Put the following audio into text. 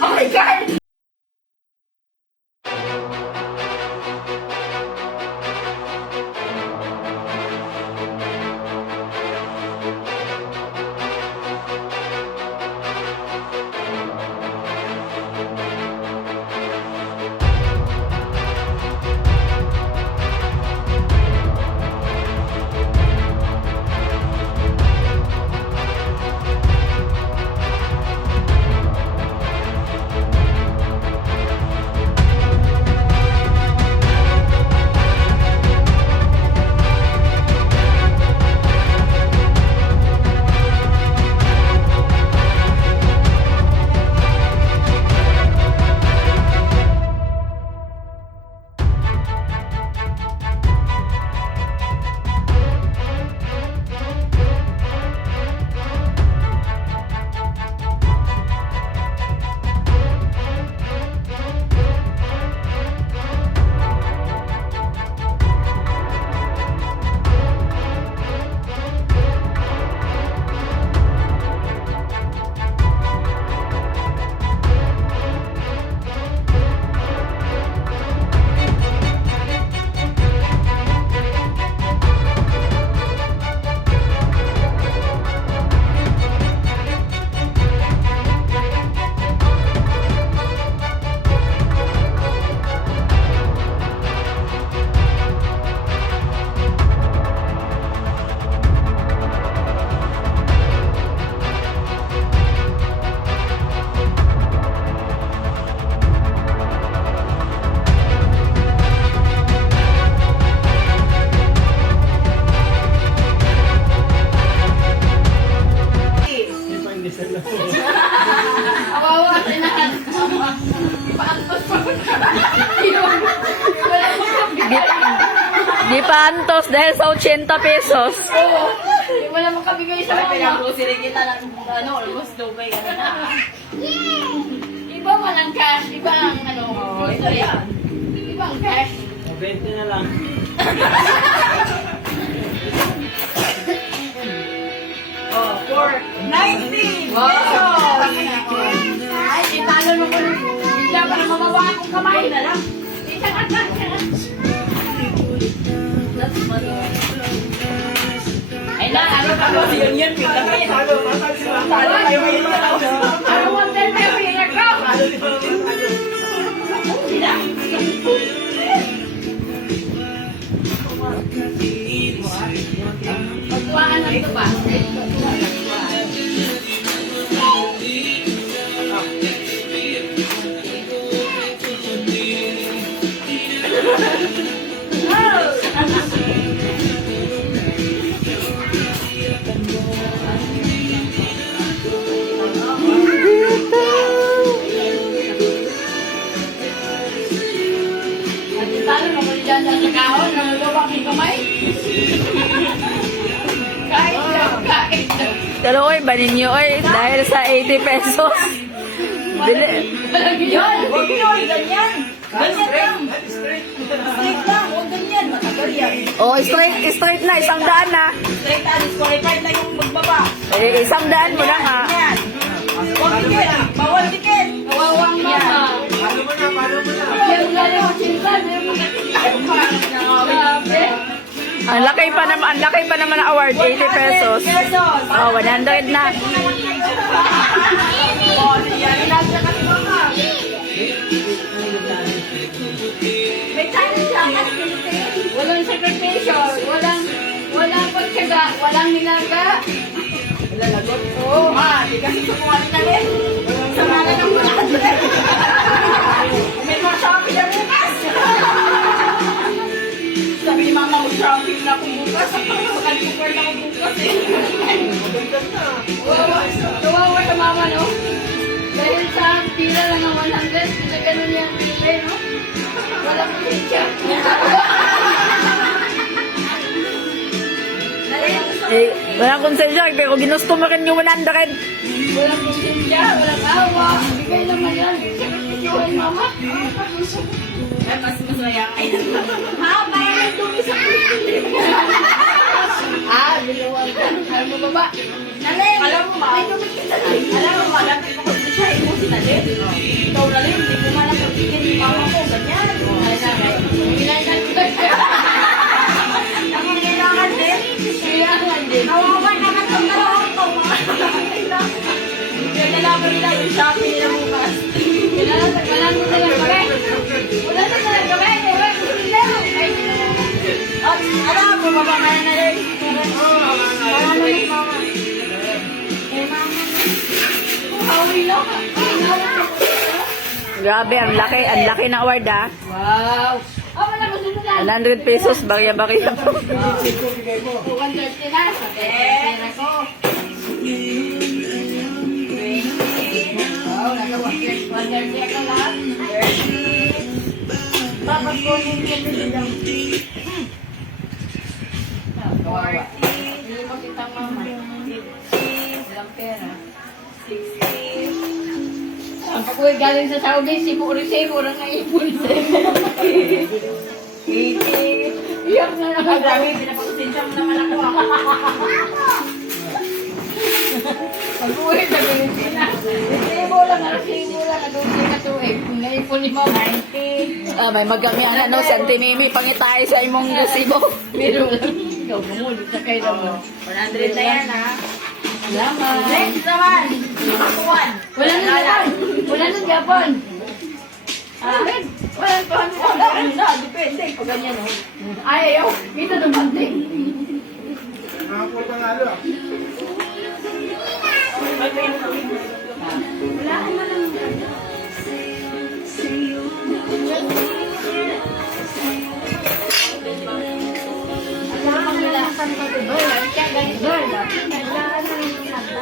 Oh my God! Awawa sa inahan. Paantos pa ko. Di pa antos dahil sa 80 pesos. Oo. Wala makabigay sa mga. Pinag-grocery kita ng gusto ba yan? Iba man ang cash, iba ang gusto yan. Iba ang cash. 20 na lang. Oh, 490! Wow! Ay, italo mo ko. Bigla pa na mabawa akong kamay na lang. Ay na, ano pa ko? Yun, pita kayo. Talo kayo kayo na lang. Ano mo din kayo pinagaw? Magkuhaan ng ito ba? Talo mo ko dyan sa kahon, namulawak yung kamay. Kahit lang, kahit lang. Pero oy, banin nyo oy, dahil sa 80 pesos. Bili. Yan, huwag yun, ganyan. Ganyan lang. Straight lang, huwag ganyan. Matagal yan. Oh, straight na, 100 na. Straight and disqualified na yung magbaba. Eh, 100 mo na nga. Yan. Huwag ticket. Bawal ticket. Kawawang mama. Yung galing ang sintan, yung mga grabe. Ang laki pa naman ang award, 80 pesos. Oh, 100 na. Oh, yan. Ilasya kasi mama. May challenge siya kasi walang sakripisyo, walang pagtsaga, walang nilaga. Lalagot. Oo, ma. Di kasi sumuha na rin. Sa mga ng mga may mga shopping na bukas. Sabi ni mama, mag-shopping na akong bukas. Mag-alcover na akong bukas eh. Kawawa sa mama, no? Dahil sa pila lang ng 100, pila ganun yan pila, no? Walang pizza. Eh, walang konsensya, pero ginusto mo rin yung 100. Walang pizza, walang awa. Bigay naman yan. Sakripisyohin, mama. Mas masaya kayo. Mama! Naling! Alam mo ba? Alam mo ba? Dapat ko kung siya, imo si Naling. Ikaw Naling, hindi ko man ang pagpigyan ni mama ko. Ganyan. Nakakailangan din. Kailangan din. Nawawan naman itong dalawang to. Kaya nalaman nila yung shopping nila bukas. Kailangan mo na lang kami. Wala na lang kami. At alam mo, baba ka na rin. Hawi lang. Grabe, ang laki ng award ah. Wow. Wala mo sunod na. 100 pesos, barya-barya po. 230 na. Pera ko. Wow, nasa 130 ako lang. Tapos ko yung lang. Kawawa. Hindi mo kitang mama. Walang pera. 60. Ang pakuwi galing sa Saudi, sipo-resibo lang ang ipon. 80. Iyak na lang. Ang dami, pinapakasensya mo naman ako. Pag-uwi sa Pilipinas. Resibo lang, resibo lang. Nadusin na to eh. Kung naipon ni mama. 90. Ah, may magami ang ano, Santi Mimi, pangitay sa imong resibo. Pero lang. Ikaw, mamuli sa kayo naman. 100 na yan, ha? Salamat. Next naman. Kapuan. Wala na Japan. Wala na Japan. Wala pa. Ano na, depende. Pag ganyan, oh. Ay, ayaw. Kita ng banting. Wala ka na lang. Wala ka na lang.